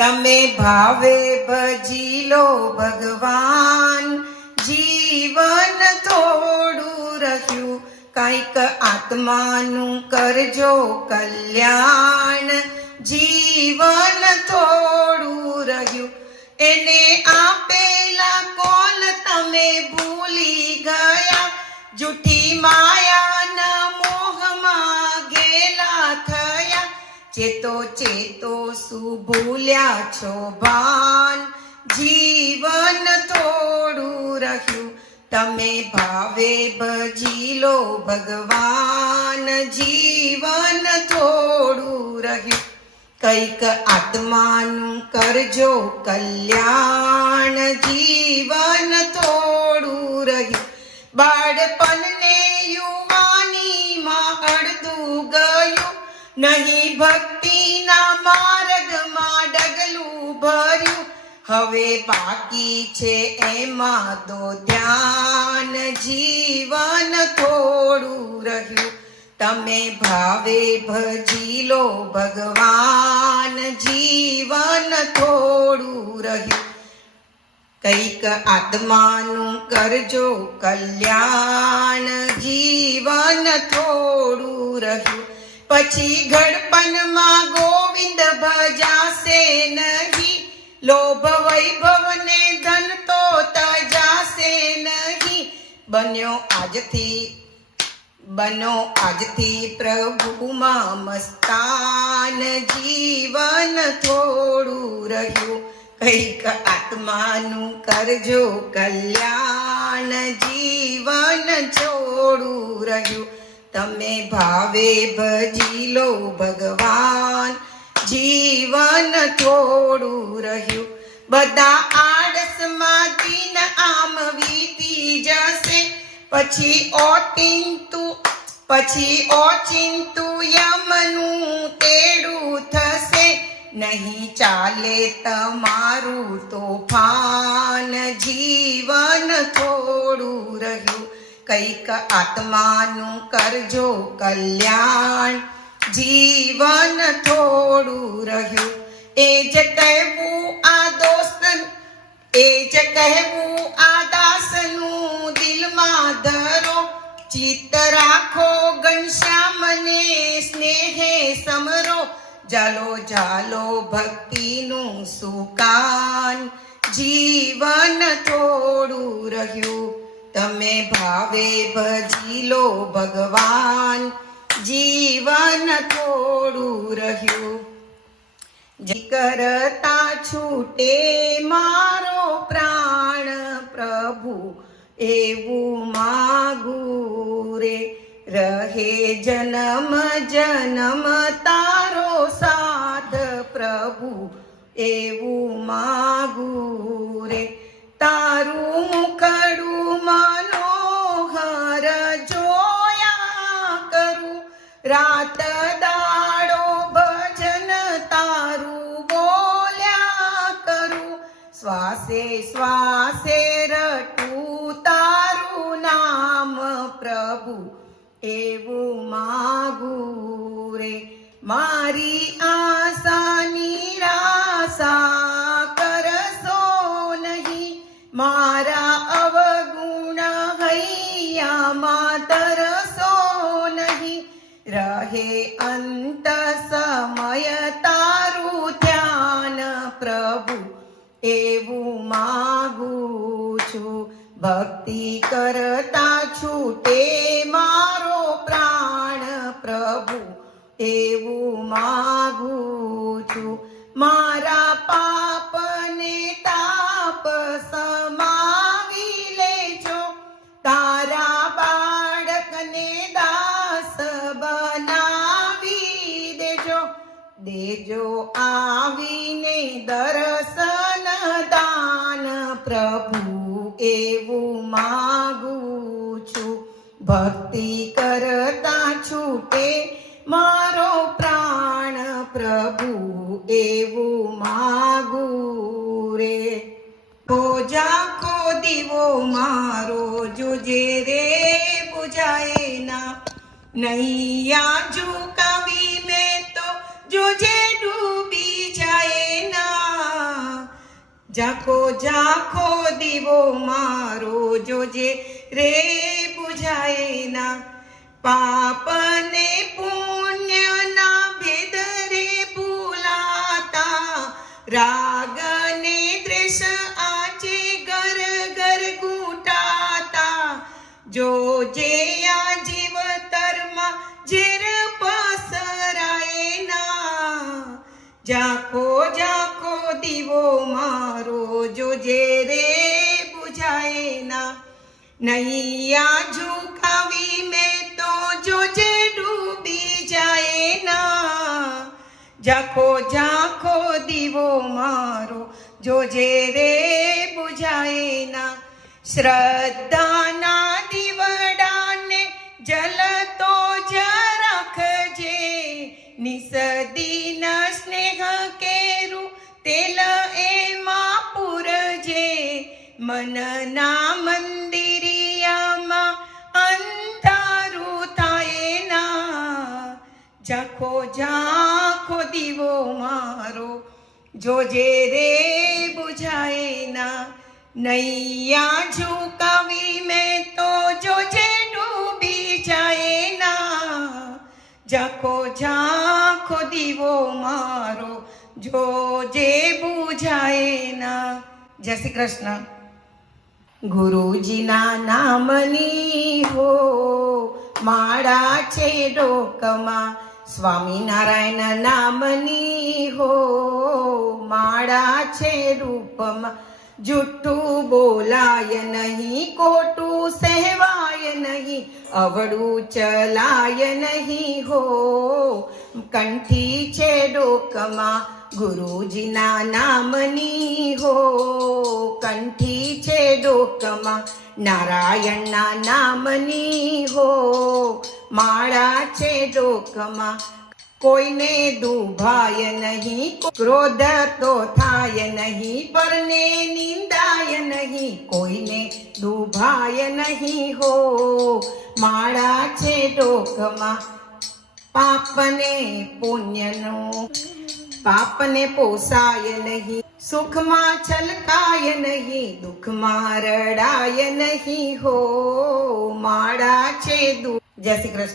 તમે ભાવે ભજી લો ભગવાન, જીવન થોડું રહ્યું, કંઈક આત્માનું કરજો કલ્યાણ, જીવન થોડું રહ્યું. એને આપેલા કોલ તમે ભૂલી ગયા, જૂઠી માયાના મોહમાં ગેલા થયા. ચેતો ચેતો શું ભૂલ્યા છો ભાન, જીવન થોડું રહ્યું. તમે ભાવે ભજી લો ભગવાન, જીવન થોડું રહ્યું, કંઈક આત્માનું કરજો કલ્યાણ, જીવન થોડું રહ્યું. બાળપણને યુવાનીમાં અડધું ગયું, નહીં ભક્તિના માર્ગમાં ડગલું ભર્યું. હવે બાકી છે એમાં તો ધ્યાન, જીવન થોડું રહ્યું. તમે ભાવે ભજી લો ભગવાન, જીવન થોડું રહ્યું, કંઈક આત્માનું કરજો કલ્યાણ, જીવન થોડું રહ્યું. પછી ઘડપણમાં ગોવિંદ ભજાશે નહીં, લોભ વૈભવને ધન તો તજાશે નહીં. બનો આજથી પ્રભુમાં મસ્તાન, જીવન થોડું રહ્યું, કંઈક આત્માનું કરજો કલ્યાણ, જીવન થોડું રહ્યું. તમે ભાવે ભજી લો ભગવાન, જીવન થોડું રહ્યું. બધા આળસમાં દિન આમ વીતી જશે, પછી ઓચિંતું યમનું તેડું થશે. નહીં ચાલે તમારું તોફાન, જીવન થોડું રહ્યું, કંઈક આત્માનું કરજો કલ્યાણ, જીવન થોડું રહ્યું. એ જ કહેવું આ દાસનું દિલમાં ધરો, ચિત્ત રાખો ઘનશ્યામને સ્નેહે સમરો. જાલો જાલો ભક્તિનું સુકાન, જીવન થોડું રહ્યું. તમે ભાવે ભજી લો ભગવાન, જીવન થોડું રહ્યું. જી કરતા છૂટે મારો પ્રાણ પ્રભુ, એવું માગું રે. રહે જન્મ જન્મ તારો સાથ પ્રભુ, એવું માગું રે. તારું મુખડું મનોહર જોયા કરું, રાત દાડો ભજન તારું બોલ્યા કરું. શ્વાસે શ્વાસે રટું તારું નામ પ્રભુ, એવું માગું રે. મારી આશા નિરાશા કરશો નહીં, મારા અવગુણ હૈયામાં તરશો નહીં. રહે અંત સમય તારું ધ્યાન પ્રભુ, એવું માગું છું. ભક્તિ કરતા છૂટે મારો પ્રાણ પ્રભુ, એવું માગું છું. મારા પાપને તાપ સમાવી લેજો, તારા બાળકને દાસ બનાવી દેજો આવીને દર્શન દાન પ્રભુ, એવું માગું છું. ભક્તિ કરતા છૂટે મારો પ્રાણ પ્રભુ, એવું માગું રે. જાખો દીવો મારો જોજે રે બુજાય ના, નૈયા ઝુકાવી મેં તો જોજે ડૂબી જાય ના. ઝાખો ઝાખો દીવો મારો જોજે રે બુઝાય ના, પાપ ને પુણ્યના ભેદ રે ભૂલાતા, રાગ ને દ્વેષ આજે ઘર ઘર ઘૂંટાતા, જોજે આ જીવતરમાં ઝેર પસરાય ના, ઝાખો ઝાખો દીવો મારો જોજે રે બુઝાય ના, નૈયા ઝુકાવી મેં તો જોજે ડૂબી જાય ના, ઝાખો ઝાખો દીવો મારો જોજે રે બુઝાય ના, શ્રદ્ધાના દીવડાને જલતો જ રાખજે, નિસદીન સ્નેહ કેરું તેલ એમાં પૂરજે, મનના મંદિરિયામાં અંધારું થાય ના, ઝાખો ઝાખો દીવો મારો જોજે રે બુઝાય ના, નૈયા ઝુકાવી મેં તો જોજે ડૂબી જાય ના, ઝાખો ઝાખો દીવો મારો જોજે બુઝાય ના. જય શ્રી કૃષ્ણ. ગુરુજીના નામની હો માળા છે ડોકમાં, સ્વામિનારાયણ નામની હો માળા છે રૂપમાં, જૂઠું બોલાય નહીં, ખોટું સહેવાય નહીં, અવળું ચલાય નહીં હો, કંઠી છે ડોકમાં ગુરુજીના નામની હો, કંઠી છે ડોકમાં નારાયણના નામની હો માળા છે ડોકમાં, કોઈને દુભાય નહીં, ક્રોધ તો થાય નહીં, પરને નિંદાય નહીં, કોઈને દુભાય નહીં હો માળા છે ડોકમાં, પાપને પુણ્યનું પાપને પોસાય નહીં, સુખમાં છલકાય નહીં, દુઃખમાં રડાય નહીં હો માળા છે. જય શ્રી કૃષ્ણ.